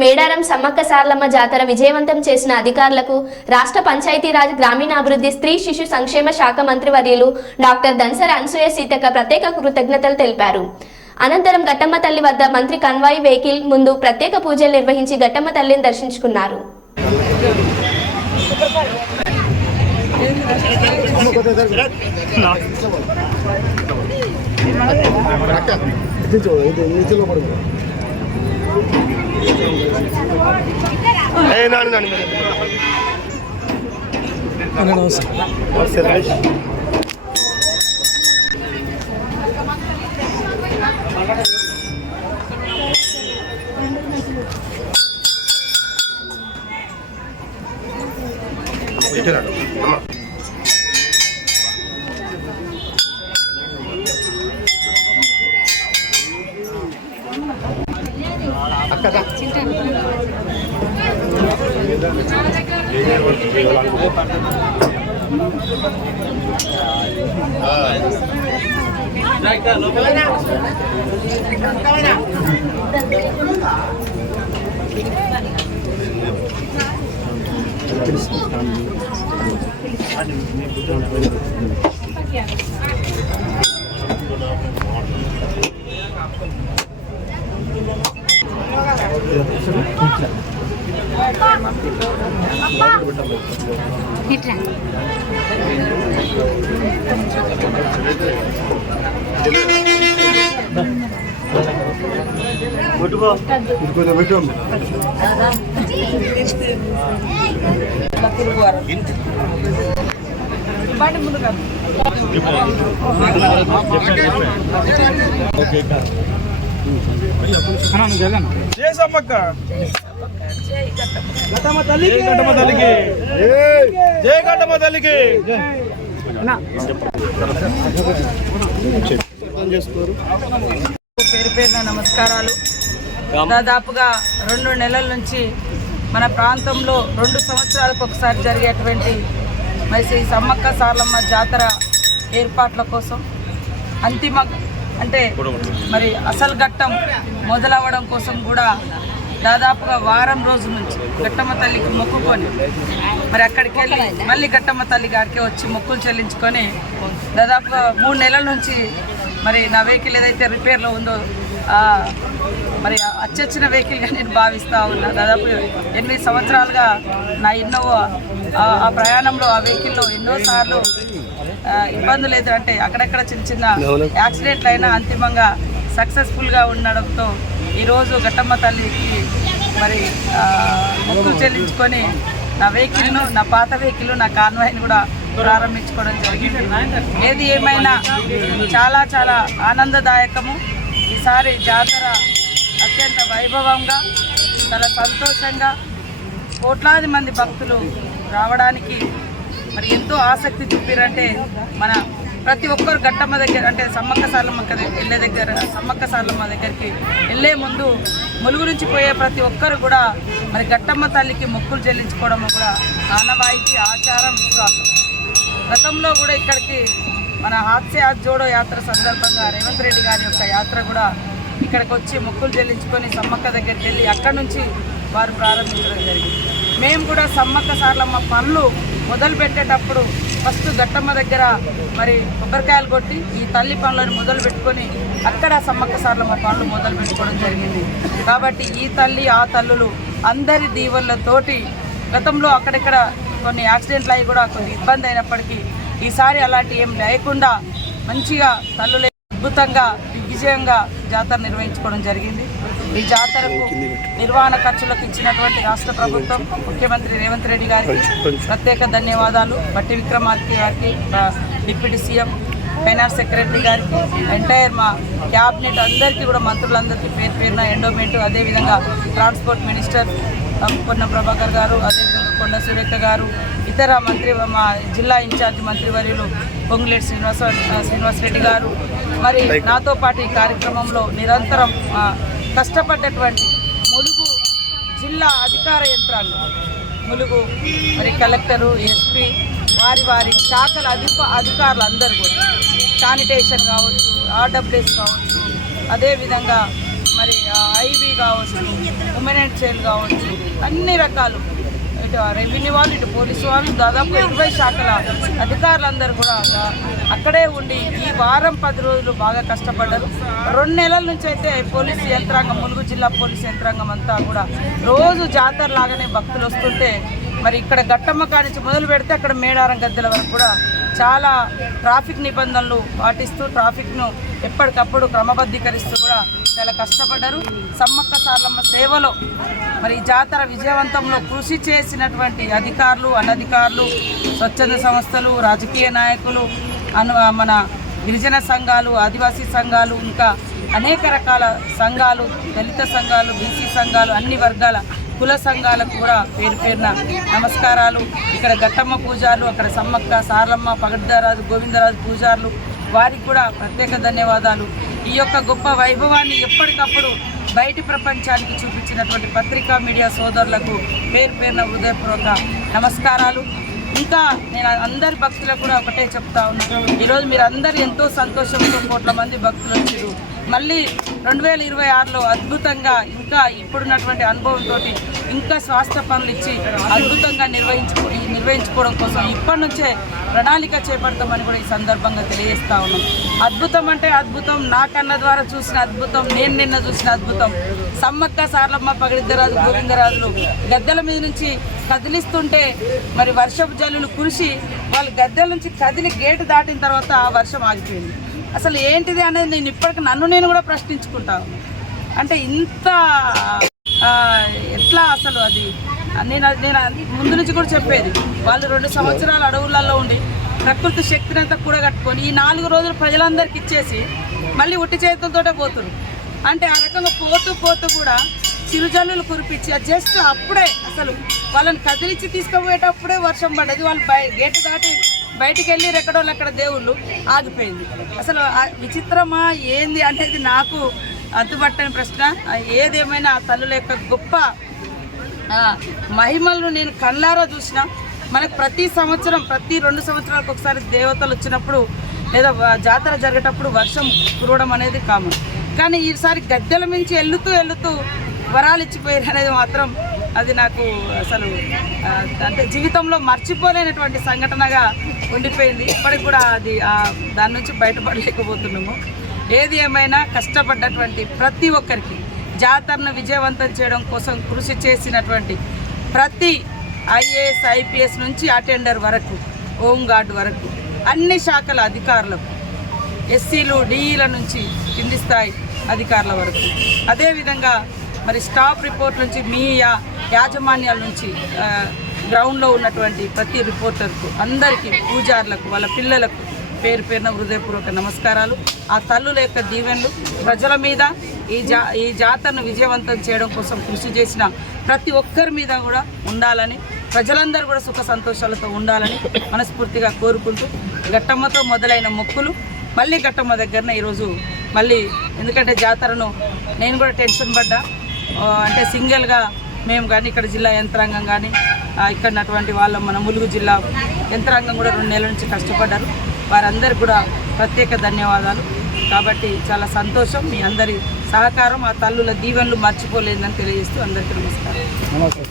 మేడారం సమ్మక్క సార్లమ్మ జాతర విజయవంతం చేసిన అధికారులకు రాష్ట్ర పంచాయతీరాజ్ గ్రామీణాభివృద్ధి స్త్రీ శిశు సంక్షేమ శాఖ మంత్రివర్యులు డాక్టర్ దన్సర్ అనసూయ సీతక్క ప్రత్యేక కృతజ్ఞతలు తెలిపారు. అనంతరం ఘట్టమ్మ తల్లి వద్ద మంత్రి కన్వాయ్ వెహికల్ ముందు ప్రత్యేక పూజలు నిర్వహించి గట్టమ్మ తల్లిని దర్శించుకున్నారు. ఏ నాని నాని ఎటురాడు అమ్మ అక్కదా జై సమ్మక్క గట్టమ్మ తల్లికి. గట్టమ్మ తల్లికి. జై గట్టమ్మ తల్లికి. పేరు పేరున నమస్కారాలు. దాదాపుగా రెండు నెలల నుంచి మన ప్రాంతంలో రెండు సంవత్సరాలకు ఒకసారి జరిగేటువంటి మరి శ్రీ సమ్మక్క సార్లమ్మ జాతర ఏర్పాట్ల కోసం అంతిమ అంటే మరి అసలు ఘట్టం మొదలవ్వడం కోసం కూడా దాదాపుగా వారం రోజుల నుంచి గట్టమ్మ తల్లికి మొక్కుకొని మరి అక్కడికి వెళ్ళి మళ్ళీ గట్టమ్మ తల్లి గారికి వచ్చి మొక్కులు చెల్లించుకొని దాదాపుగా మూడు నెలల నుంచి మరి నా వెహికల్ ఏదైతే రిపేర్లో ఉందో మరి అచ్చొచ్చిన వెహికల్గా నేను భావిస్తూ ఉన్నా. దాదాపు ఎనిమిది సంవత్సరాలుగా నా ఇన్నోవా ఆ- ప్రయాణంలో ఆ వెహికల్లో ఎన్నోసార్లు ఇబ్బందులు ఎదురంటే అక్కడక్కడ చిన్న చిన్న యాక్సిడెంట్లు అయినా అంతిమంగా సక్సెస్ఫుల్గా ఉండడంతో ఈరోజు గట్టమ్మ తల్లికి మరి ఆ, మొక్కులు చెల్లించుకొని నా వెహికల్ను నా పాత వెహికల్ నా కాన్వాయ్ని కూడా ప్రారంభించుకోవడం జరిగింది. ఏది ఏమైనా చాలా చాలా ఆనందదాయకము. ఈసారి జాతర అత్యంత వైభవంగా చాలా సంతోషంగా కోట్లాది మంది భక్తులు రావడానికి మరి ఎంతో ఆసక్తి చూపిరంటే మన ప్రతి ఒక్కరు గట్టమ్మ దగ్గర అంటే సమ్మక్క సార్లమ్మ దగ్గర వెళ్ళే దగ్గర సమ్మక్క సార్లమ్మ దగ్గరికి వెళ్ళే ముందు ములుగు నుంచి పోయే ప్రతి ఒక్కరు కూడా మరి గట్టమ్మ తల్లికి మొక్కులు చెల్లించుకోవడం కూడా ఆనవాయితీ ఆచారం విశ్వాసం. గతంలో కూడా ఇక్కడికి మన హాస్య జోడో యాత్ర సందర్భంగా రేవంత్ రెడ్డి గారి యొక్క యాత్ర కూడా ఇక్కడికి వచ్చి మొక్కులు చెల్లించుకొని సమ్మక్క దగ్గరికి వెళ్ళి అక్కడి నుంచి వారు ప్రారంభించడం జరిగింది. మేము కూడా సమ్మక్క సార్లమ్మ పనులు మొదలు పెట్టేటప్పుడు ఫస్ట్ గట్టమ్మ దగ్గర మరి కొబ్బరికాయలు కొట్టి ఈ తల్లి పనులను మొదలు పెట్టుకొని అక్కడ సమ్మక్క సార్లమ్మ పనులు మొదలు పెట్టుకోవడం జరిగింది. కాబట్టి ఈ తల్లి ఆ తల్లులు అందరి దీవెనలతోటి గతంలో అక్కడిక్కడ కొన్ని యాక్సిడెంట్లు అయ్యి కూడా కొన్ని ఇబ్బంది అయినప్పటికీ ఈసారి అలాంటి ఏం లేకుండా మంచిగా తల్లులే అద్భుతంగా దిగ్విజయంగా జాతర నిర్వహించుకోవడం జరిగింది. ఈ జాతరకు నిర్వహణ ఖర్చులకు ఇచ్చినటువంటి రాష్ట్ర ప్రభుత్వం ముఖ్యమంత్రి రేవంత్ రెడ్డి గారికి ప్రత్యేక ధన్యవాదాలు. బట్టి విక్రమార్కి గారికి డిప్యూటీ సీఎం ఫైనాన్స్ సెక్రటరీ గారికి ఎంటైర్ మా క్యాబినెట్ అందరికీ కూడా మంత్రులందరికీ పేరు పేరున ఎండోమెంట్. అదేవిధంగా ట్రాన్స్పోర్ట్ మినిస్టర్ పొన్నం ప్రభాకర్ గారు అదేవిధంగా కొండ సురేఖ గారు ఇతర మంత్రి మా జిల్లా ఇన్ఛార్జి మంత్రివర్యులు పొంగులేటి శ్రీనివాస శ్రీనివాస్ రెడ్డి గారు. మరి నాతో పాటు ఈ కార్యక్రమంలో నిరంతరం కష్టపడ్డటువంటి ములుగు జిల్లా అధికార యంత్రాంగం. ములుగు మరి కలెక్టరు ఎస్పీ వారి వారి శాఖల అధిక అధికారులు అందరూ కూడా. శానిటేషన్ కావచ్చు ఆర్డబ్ల్యూఎస్ కావచ్చు అదేవిధంగా మరి ఐబీ కావచ్చు ఉమెన్ సేల్ కావచ్చు అన్ని రకాలు. ఇటు రెవెన్యూ వాళ్ళు ఇటు పోలీసు వాళ్ళు దాదాపు ఇరవై శాఖల అధికారులందరూ కూడా అక్కడే ఉండి ఈ వారం పది రోజులు బాగా కష్టపడ్డారు. రెండు నెలల నుంచి అయితే పోలీసు యంత్రాంగం ములుగు జిల్లా పోలీసు యంత్రాంగం అంతా కూడా రోజు జాతర లాగానే భక్తులు వస్తుంటే మరి ఇక్కడ గట్టమ్మ కాడి నుంచి మొదలు పెడితే అక్కడ మేడారం గద్దెల వరకు కూడా చాలా ట్రాఫిక్ నిబంధనలు పాటిస్తూ ట్రాఫిక్ను ఎప్పటికప్పుడు క్రమబద్ధీకరిస్తూ కూడా చాలా కష్టపడ్డారు. సమ్మక్క సార్లమ్మ సేవలో మరి జాతర విజయవంతంలో కృషి చేసినటువంటి అధికారులు అనధికారులు స్వచ్ఛంద సంస్థలు రాజకీయ నాయకులు అను మన గిరిజన సంఘాలు ఆదివాసీ సంఘాలు ఇంకా అనేక రకాల సంఘాలు దళిత సంఘాలు బీసీ సంఘాలు అన్ని వర్గాల కుల సంఘాలకు కూడా పేరు పేరున నమస్కారాలు. ఇక్కడ గట్టమ్మ పూజారులు అక్కడ సమ్మక్క సారలమ్మ పగడ్దారాజు గోవిందరాజు పూజారులు వారికి కూడా ప్రత్యేక ధన్యవాదాలు. ఈ యొక్క గొప్ప వైభవాన్ని ఎప్పటికప్పుడు బయటి ప్రపంచానికి చూపించినటువంటి పత్రికా మీడియా సోదరులకు పేరు పేరున హృదయపూర్వక నమస్కారాలు. ఇంకా నేను అందరి భక్తులకు కూడా ఒకటే చెప్తా ఉన్నాను ఈరోజు మీరు అందరు ఎంతో సంతోషంతో కోట్ల మంది భక్తులు వచ్చారు మళ్ళీ రెండు వేల ఇరవై ఆరులో అద్భుతంగా ఇంకా ఇప్పుడున్నటువంటి అనుభవంతో ఇంకా స్వాస్థ్య పనులు ఇచ్చి అద్భుతంగా నిర్వహించుకో నిర్వహించుకోవడం కోసం ఇప్పటి నుంచే ప్రణాళిక చేపడతామని కూడా ఈ సందర్భంగా తెలియజేస్తా ఉన్నాం. అద్భుతం అంటే అద్భుతం. నా కన్న ద్వారా చూసిన అద్భుతం. నేను నిన్న చూసిన అద్భుతం. సమ్మక్క సార్లమ్మ పగడిద్దరాజు గోవిందరాజులు గద్దెల మీద నుంచి కదిలిస్తుంటే మరి వర్షపు జల్లులు కురిసి వాళ్ళు గద్దెల నుంచి కదిలి గేటు దాటిన తర్వాత ఆ వర్షం ఆగిపోయింది. అసలు ఏంటిది అనేది నేను ఇప్పటికి నన్ను నేను కూడా ప్రశ్నించుకుంటాను. అంటే ఇంత ఎట్లా అసలు అది? నేను నేను అది ముందు నుంచి కూడా చెప్పేది వాళ్ళు రెండు సంవత్సరాలు అడవులలో ఉండి ప్రకృతి శక్తిని అంతా కూడగట్టుకొని ఈ నాలుగు రోజులు ప్రజలందరికీ ఇచ్చేసి మళ్ళీ ఉట్టి చేతులతోటే పోతున్నారు అంటే ఆ రకంగా పోతూ పోతూ కూడా చిరుజల్లులు కురిపించి అది జస్ట్ అప్పుడే అసలు వాళ్ళని కదిలించి తీసుకుపోయేటప్పుడే వర్షం పడ్డది వాళ్ళు బయ గేటు దాటి బయటికి వెళ్ళి ఎక్కడోళ్ళు అక్కడ దేవుళ్ళు ఆగిపోయింది. అసలు ఆ విచిత్రమా ఏంది అనేది నాకు అంతుపట్టని ప్రశ్న. ఏదేమైనా ఆ తల్లుల యొక్క గొప్ప మహిమలను నేను కళ్ళారా చూసిన. మనకు ప్రతి సంవత్సరం ప్రతి రెండు సంవత్సరాలకు ఒకసారి దేవతలు వచ్చినప్పుడు లేదా జాతర జరిగేటప్పుడు వర్షం కురవడం అనేది కామన్. కానీ ఈసారి గద్దెల మించి వెళ్తూ వెళ్తూ వరాలు ఇచ్చిపోయారు అనేది మాత్రం అది నాకు అసలు అంటే జీవితంలో మర్చిపోలేనటువంటి సంఘటనగా ఉండిపోయింది. ఇప్పటికి కూడా అది దాని నుంచి బయటపడలేకపోతున్నాము. ఏది ఏమైనా కష్టపడ్డటువంటి ప్రతి ఒక్కరికి జాతరను విజయవంతం చేయడం కోసం కృషి చేసినటువంటి ప్రతి ఐఏఎస్ ఐపీఎస్ నుంచి అటెండర్ వరకు హోంగార్డ్ వరకు అన్ని శాఖల అధికారులకు ఎస్సీలు డిఈల నుంచి కింది స్థాయి అధికారుల వరకు. అదేవిధంగా మరి స్టాఫ్ రిపోర్ట్ నుంచి మీ యాజమాన్యాల నుంచి గ్రౌండ్లో ఉన్నటువంటి ప్రతి రిపోర్టర్కు అందరికీ పూజారులకు వాళ్ళ పిల్లలకు పేరు పేరున హృదయపూర్వక నమస్కారాలు. ఆ తల్లుల యొక్క దీవెనలు ప్రజల మీద ఈ జా ఈ జాతరను విజయవంతం చేయడం కోసం కృషి చేసిన ప్రతి ఒక్కరి మీద కూడా ఉండాలని ప్రజలందరూ కూడా సుఖ సంతోషాలతో ఉండాలని మనస్ఫూర్తిగా కోరుకుంటూ ఘట్టమ్మతో మొదలైన మొక్కులు మళ్ళీ ఘట్టమ్మ దగ్గరనే ఈరోజు మళ్ళీ ఎందుకంటే జాతరను నేను కూడా టెన్షన్ పడ్డా. అంటే సింగిల్గా మేము కానీ ఇక్కడ జిల్లా యంత్రాంగం కానీ ఇక్కడ ఉన్నటువంటి వాళ్ళు మన ములుగు జిల్లా యంత్రాంగం కూడా రెండు నెలల నుంచి కష్టపడ్డారు. వారందరూ కూడా ప్రత్యేక ధన్యవాదాలు. కాబట్టి చాలా సంతోషం. మీ అందరి సహకారం ఆ తల్లుల దీవెనలు మర్చిపోలేదని తెలియజేస్తూ అందరికీ నమస్కారం.